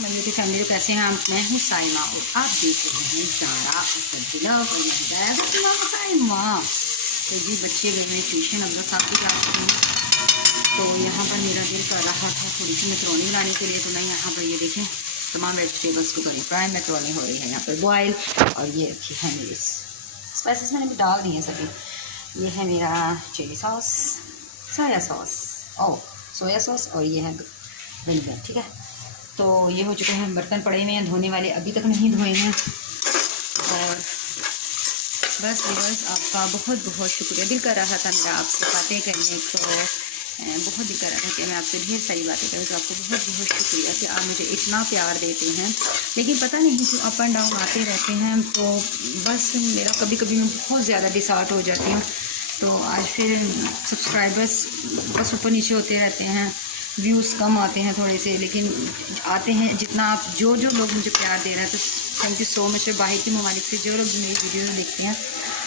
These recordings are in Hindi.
मेरी फैमिली तो कैसे हैं आप? मैं हूँ साइमा और आप देख रहे हैं ज़ारा असदुल्ला और मैं साइमा। तो जी बच्चे गए हैं ट्यूशन अब्दुल साहब की क्लास में। तो यहाँ पर मेरा दिल कर रहा था थोड़ी सी मैक्रोनी बनाने के लिए। तो मैं यहाँ पर ये देखें तमाम वेजिटेबल्स को करी फ्राई मैक्रोनी हो रही है यहाँ पर बॉयल। और ये रखी है मेरी स्पाइसेस मैंने भी डाल दी हैं सभी। ये है मेरा chilli sauce, soya sauce soya sauce और ये है विनेगर। ठीक है, तो ये हो चुके हैं। बर्तन पड़े हुए हैं धोने वाले, अभी तक नहीं धोए हैं। और बस आपका बहुत बहुत शुक्रिया। दिल कर रहा था मेरा आपसे बातें करने को, बहुत दिल कर रहा था कि मैं आपसे ढेर सारी बातें करूँ। तो आपको बहुत बहुत शुक्रिया कि आप मुझे इतना प्यार देते हैं। लेकिन पता नहीं क्यों अप एंड डाउन आते रहते हैं। तो बस मेरा कभी कभी मैं बहुत ज़्यादा डिसहार्ट हो जाती हूँ। तो आज फिर सब्सक्राइबर्स बस ऊपर नीचे होते रहते हैं, व्यूज़ कम आते हैं थोड़े से, लेकिन आते हैं जितना आप जो लोग मुझे प्यार दे रहे हैं। तो थैंक यू सो मच। बाहर की ममालिक से जो लोग मेरी वीडियो देखते हैं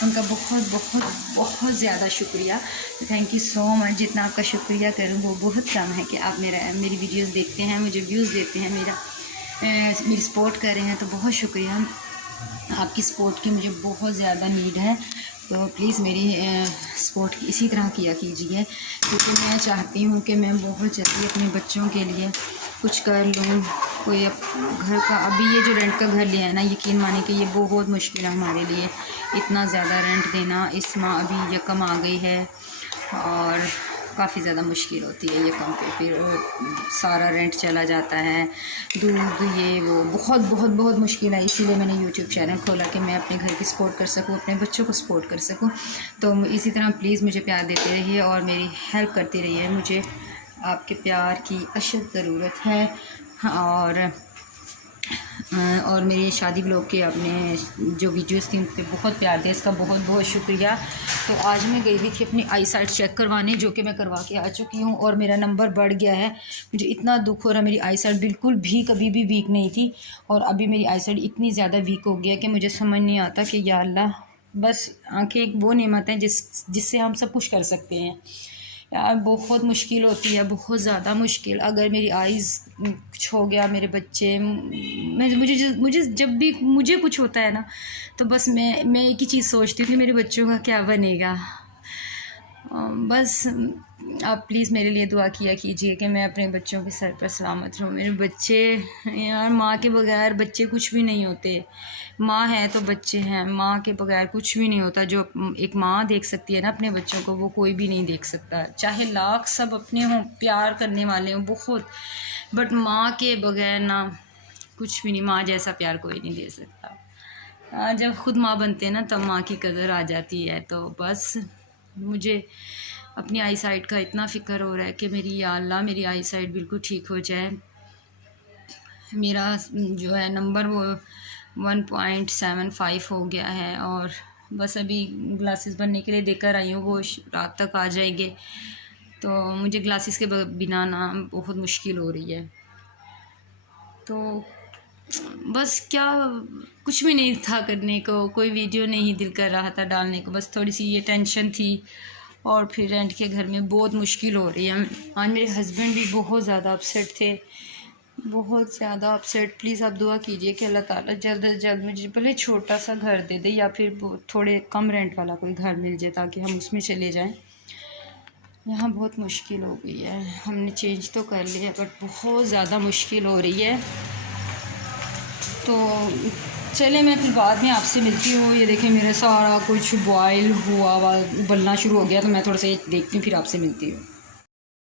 उनका बहुत बहुत बहुत ज़्यादा शुक्रिया। तो थैंक यू सो मच। जितना आपका शुक्रिया करूँ वो बहुत कम है कि आप मेरी वीडियोस देखते हैं, मुझे व्यूज़ देते हैं, मेरी सपोर्ट कर रहे हैं। तो बहुत शुक्रिया, आपकी सपोर्ट की मुझे बहुत ज़्यादा नीड है। तो प्लीज़ मेरी सपोर्ट इसी तरह किया कीजिए, क्योंकि मैं चाहती हूँ कि मैं बहुत जल्दी अपने बच्चों के लिए कुछ कर लूँ। कोई घर का, अभी ये जो रेंट का घर लिया है ना, यकीन माने कि ये बहुत मुश्किल है हमारे लिए। इतना ज़्यादा रेंट देना, इस माह अभी यकम आ गई है और काफ़ी ज़्यादा मुश्किल होती है यकम पे। फिर सारा रेंट चला जाता है, दूध ये वो, बहुत बहुत बहुत मुश्किल है। इसीलिए मैंने यूट्यूब चैनल खोला कि मैं अपने घर की सपोर्ट कर सकूं, अपने बच्चों को सपोर्ट कर सकूं। तो इसी तरह प्लीज़ मुझे प्यार देते रहिए और मेरी हेल्प करती रहिए। मुझे आपके प्यार की अशद ज़रूरत है। और मेरी शादी ब्लॉग के आपने जो वीडियोस थी उन पर बहुत प्यार दिया, इसका बहुत बहुत शुक्रिया। तो आज मैं गई हुई थी अपनी आई साइट चेक करवाने, जो कि मैं करवा के आ चुकी हूँ और मेरा नंबर बढ़ गया है। मुझे इतना दुख हो रहा है, मेरी आई साइट बिल्कुल भी कभी भी वीक नहीं थी और अभी मेरी आई साइट इतनी ज़्यादा वीक हो गया कि मुझे समझ नहीं आता कि या अल्लाह, बस आँखें एक वो नेमत है जिससे हम सब कुछ कर सकते हैं। यार बहुत मुश्किल होती है, बहुत ज़्यादा मुश्किल। अगर मेरी आइज़ कुछ हो गया, मेरे बच्चे, मुझे जब भी मुझे कुछ होता है ना, तो बस मैं एक ही चीज़ सोचती हूँ कि मेरे बच्चों का क्या बनेगा। बस आप प्लीज़ मेरे लिए दुआ किया कीजिए कि मैं अपने बच्चों के सर पर सलामत रहूँ। मेरे बच्चे, यार माँ के बगैर बच्चे कुछ भी नहीं होते। माँ है तो बच्चे हैं, माँ के बगैर कुछ भी नहीं होता। जो एक माँ देख सकती है ना अपने बच्चों को, वो कोई भी नहीं देख सकता। चाहे लाख सब अपने हों, प्यार करने वाले हों बहुत, बट माँ के बगैर ना कुछ भी नहीं। माँ जैसा प्यार कोई नहीं दे सकता। जब खुद माँ बनते हैं ना तब माँ की कदर आ जाती है। तो बस मुझे अपनी आई साइट का इतना फ़िक्र हो रहा है कि मेरी या अल्लाह मेरी आई साइट बिल्कुल ठीक हो जाए। मेरा जो है नंबर वो 1.75 हो गया है और बस अभी ग्लासेस बनने के लिए देकर आई हूँ, वो रात तक आ जाएंगे। तो मुझे ग्लासेस के बिना ना बहुत मुश्किल हो रही है। तो बस क्या, कुछ भी नहीं था करने को, कोई वीडियो नहीं दिल कर रहा था डालने को। बस थोड़ी सी ये टेंशन थी और फिर रेंट के घर में बहुत मुश्किल हो रही है। आज मेरे हस्बैंड भी बहुत ज़्यादा अपसेट थे, बहुत ज़्यादा अपसेट। प्लीज़ आप दुआ कीजिए कि अल्लाह ताला जल्द से जल्द मुझे भले छोटा सा घर दे दे या फिर थोड़े कम रेंट वाला कोई घर मिल जाए ताकि हम उसमें चले जाएं। यहाँ बहुत मुश्किल हो गई है। हमने चेंज तो कर लिया बट बहुत ज़्यादा मुश्किल हो रही है। तो चले मैं फिर बाद में आपसे मिलती हूँ। ये देखें मेरा सारा कुछ बॉयल हुआ उबलना शुरू हो गया, तो मैं थोड़ा सा देखती हूँ फिर आपसे मिलती हूँ।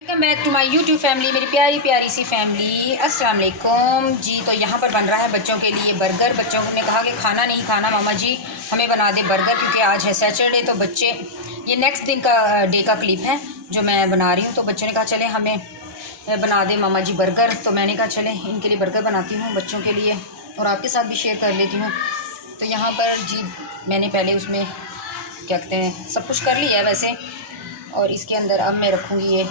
Welcome back to my YouTube family, मेरी प्यारी प्यारी सी फैमिली। अस्सलाम वालेकुम जी। तो यहाँ पर बन रहा है बच्चों के लिए बर्गर। बच्चों ने कहा कि खाना नहीं खाना मामा जी, हमें बना दे बर्गर, क्योंकि आज है सैटरडे। तो बच्चे, ये नेक्स्ट दिन का डे का क्लिप है जो मैं बना रही हूँ। तो बच्चों ने कहा चले हमें बना दे मामा जी बर्गर। तो मैंने कहा चले इनके लिए बर्गर बनाती हूँ बच्चों के लिए और आपके साथ भी शेयर कर लेती हूँ। तो यहाँ पर जी मैंने पहले उसमें क्या कहते हैं सब कुछ कर लिया है वैसे, और इसके अंदर अब मैं रखूँगी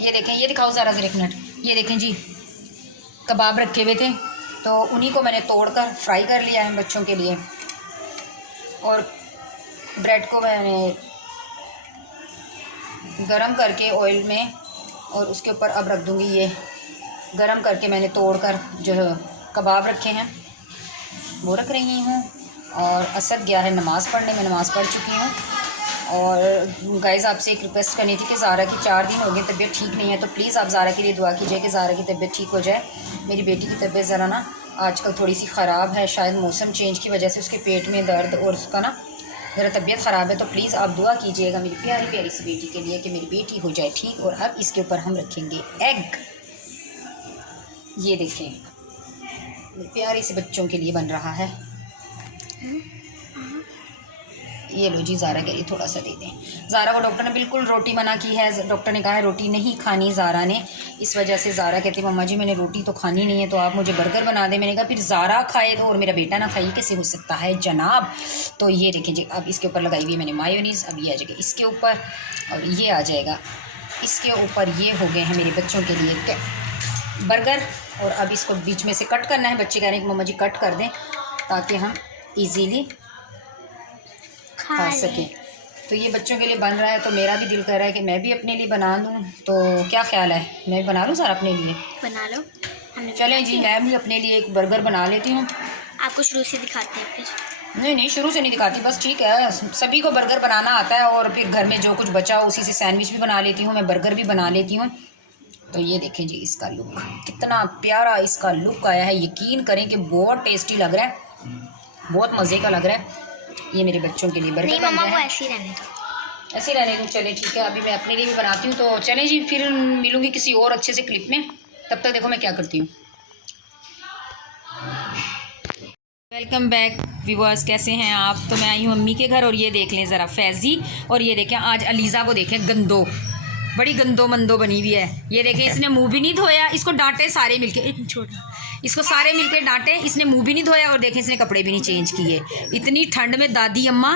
ये देखें, ये दिखाओ ज़रा एक मिनट। ये देखें जी, कबाब रखे हुए थे तो उन्हीं को मैंने तोड़कर फ्राई कर लिया है बच्चों के लिए। और ब्रेड को मैंने गरम करके ऑयल में, और उसके ऊपर अब रख दूँगी ये गरम करके मैंने तोड़कर जो कबाब रखे हैं वो रख रही हूँ, और असद गया है नमाज़ पढ़ने, मैं नमाज़ पढ़ चुकी हूँ। और गाइज़ आपसे एक रिक्वेस्ट करनी थी कि ज़ारा की 4 दिन हो गए तबीयत ठीक नहीं है, तो प्लीज़ आप ज़ारा के लिए दुआ कीजिए कि ज़ारा की तबीयत ठीक हो जाए। मेरी बेटी की तबीयत ज़रा ना आजकल थोड़ी सी ख़राब है, शायद मौसम चेंज की वजह से उसके पेट में दर्द और उसका ना ज़रा तबीयत ख़राब है। तो प्लीज़ आप दुआ कीजिएगा मेरी प्यारी प्यारी सी बेटी के लिए कि मेरी बेटी हो जाए ठीक। और अब इसके ऊपर हम रखेंगे एग। ये देखें मेरे प्यारे से बच्चों के लिए बन रहा है। ये लो जी, ज़ारा के लिए थोड़ा सा दे दें। ज़ारा को डॉक्टर ने बिल्कुल रोटी मना की है, डॉक्टर ने कहा है रोटी नहीं खानी ज़ारा ने। इस वजह से ज़ारा कहती है मम्मा जी मैंने रोटी तो खानी नहीं है, तो आप मुझे बर्गर बना दें। मैंने कहा फिर ज़ारा खाए तो और मेरा बेटा ना खाए, कैसे हो सकता है जनाब। तो ये देखें जी, अब इसके ऊपर लगाई हुई है मैंने मायोनीज़। अब ये आ जाएगा इसके ऊपर, और ये आ जाएगा इसके ऊपर। ये हो गए हैं मेरे बच्चों के लिए बर्गर। और अब इसको बीच में से कट करना है। बच्चे कह रहे हैं कि मम्मा जी कट कर दें ताकि हम ईज़िली खा सकें। तो ये बच्चों के लिए बन रहा है, तो मेरा भी दिल कर रहा है कि मैं भी अपने लिए बना लूँ। तो क्या ख्याल है, मैं भी बना लूँ सर अपने लिए? बना लो। चलें जी, मैं भी अपने लिए एक बर्गर बना लेती हूँ। आपको शुरू से दिखाते हैं फिर? नहीं शुरू से नहीं दिखाती, बस ठीक है, सभी को बर्गर बनाना आता है। और फिर घर में जो कुछ बचा हो उसी से सैंडविच भी बना लेती हूँ मैं, बर्गर भी बना लेती हूँ। तो ये देखें जी इसका लुक, कितना प्यारा इसका लुक आया है। यकीन करें कि बहुत टेस्टी लग रहा है, बहुत मज़े का लग रहा है। ये मेरे बच्चों के लिए बर्गर। नहीं मम्मा, वो ऐसे ही रहने दो। ऐसे रहने दूँ? चले ठीक है, अभी मैं अपने लिए भी बनाती हूँ। तो चलें जी, फिर मिलूँगी किसी और अच्छे से क्लिप में। तब तक देखो मैं क्या करती हूँ। वेलकम बैक व्यूअर्स, कैसे हैं आप? तो मैं आई हूँ अम्मी के घर, और ये देख लें ज़रा फैज़ी, और ये देखें आज अलीज़ा को देखें गंदो, बड़ी गंदो मंदो बनी हुई है। ये देखें इसने मुंह भी नहीं धोया, इसको डांटे सारे मिलके, एक छोटा इसको सारे मिलके डांटे, इसने मुंह भी नहीं धोया। और देखें इसने कपड़े भी नहीं चेंज किए, इतनी ठंड में। दादी अम्मा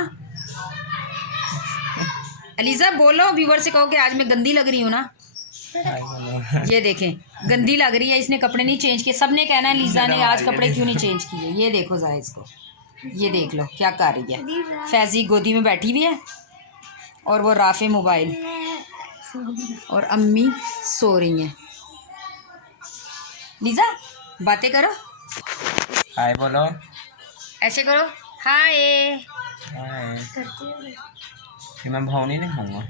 अलीज़ा बोलो, व्यूअर से कहो कि आज मैं गंदी लग रही हूँ ना। ये देखें गंदी लग रही है, इसने कपड़े नहीं चेंज किए। सबने कहना है लीज़ा ने आज कपड़े क्यों नहीं चेंज किए। ये देखो ज़रा इसको, ये देख लो क्या कर रही है। फैज़ी गोदी में बैठी हुई है, और वो राफे मोबाइल, और अम्मी सो रही हैं। लीज़ा बातें करो, हाय बोलो, ऐसे करो हाय। हाय। कि मैं भाव नहीं दिखाऊंगा।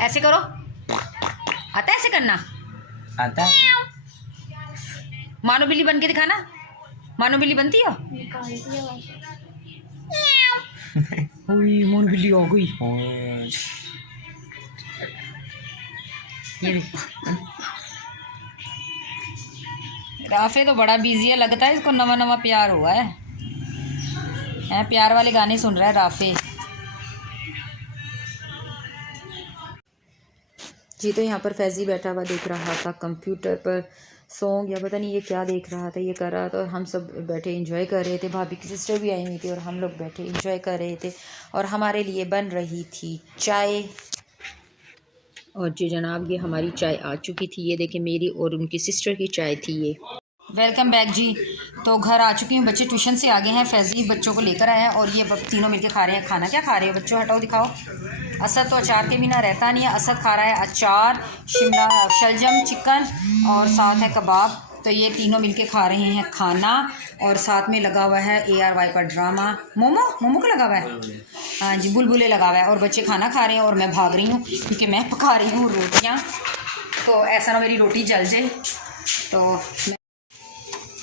ऐसे करो, आता है ऐसे करना? आता है? मानो बिल्ली बन के दिखाना। मानो बिल्ली बनती हो? मानो बिल्ली आ गई। ओए, ये देखो राफे तो बड़ा बिजी है, लगता है इसको नवा नवा प्यार हुआ है। प्यार वाले गाने सुन रहा है राफे जी। तो यहाँ पर फैज़ी बैठा हुआ देख रहा था कंप्यूटर पर सॉन्ग, या पता नहीं ये क्या देख रहा था, ये कर रहा था। और हम सब बैठे एंजॉय कर रहे थे, भाभी की सिस्टर भी आई हुई थी, और हम लोग बैठे एंजॉय कर रहे थे। और हमारे लिए बन रही थी चाय, और जी जनाब ये हमारी चाय आ चुकी थी। ये देखें मेरी और उनकी सिस्टर की चाय थी ये। वेलकम बैक जी। तो घर आ चुकी हूँ, बच्चे ट्यूशन से आ गए हैं, फैज़ी बच्चों को लेकर आए हैं, और ये तीनों मिलके खा रहे हैं खाना। क्या खा रहे हो बच्चों, हटाओ दिखाओ। असद तो अचार के बिना रहता नहीं है, असद खा रहा है अचार, शिमला शलजम चिकन, और साथ है कबाब। तो ये तीनों मिलके खा रहे हैं खाना, और साथ में लगा हुआ है ARY का ड्रामा। मोमो का लगा हुआ है, हाँ जी, बुलबुले लगा हुआ है। और बच्चे खाना खा रहे हैं, और मैं भाग रही हूँ क्योंकि मैं पका रही हूँ रोटियाँ। तो ऐसा ना मेरी रोटी जल जाए। तो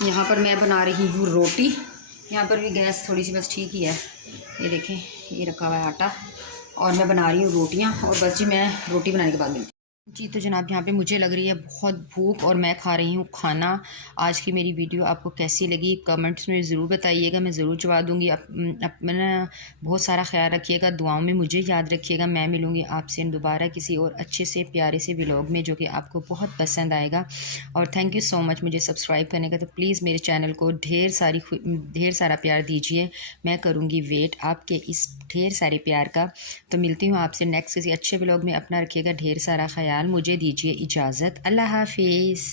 यहाँ पर मैं बना रही हूँ रोटी। यहाँ पर भी गैस थोड़ी सी बस ठीक ही है। ये देखें ये रखा हुआ है आटा, और मैं बना रही हूँ रोटियाँ। और बस जी मैं रोटी बनाने के बाद मिलती हूँ जी। तो जनाब यहाँ पे मुझे लग रही है बहुत भूख, और मैं खा रही हूँ खाना। आज की मेरी वीडियो आपको कैसी लगी कमेंट्स में ज़रूर बताइएगा, मैं ज़रूर जवाब दूँगी। अपना बहुत सारा ख्याल रखिएगा, दुआओं में मुझे याद रखिएगा। मैं मिलूँगी आपसे दोबारा किसी और अच्छे से प्यारे से व्लॉग में, जो कि आपको बहुत पसंद आएगा। और थैंक यू सो मच मुझे सब्सक्राइब करने का। तो प्लीज़ मेरे चैनल को ढेर सारा प्यार दीजिए। मैं करूँगी वेट आपके इस ढेर सारे प्यार का। तो मिलती हूँ आपसे नेक्स्ट किसी अच्छे व्लॉग में। अपना रखिएगा ढेर सारा ख्याल। मुझे दीजिए इजाज़त। अल्लाह हाफिज़।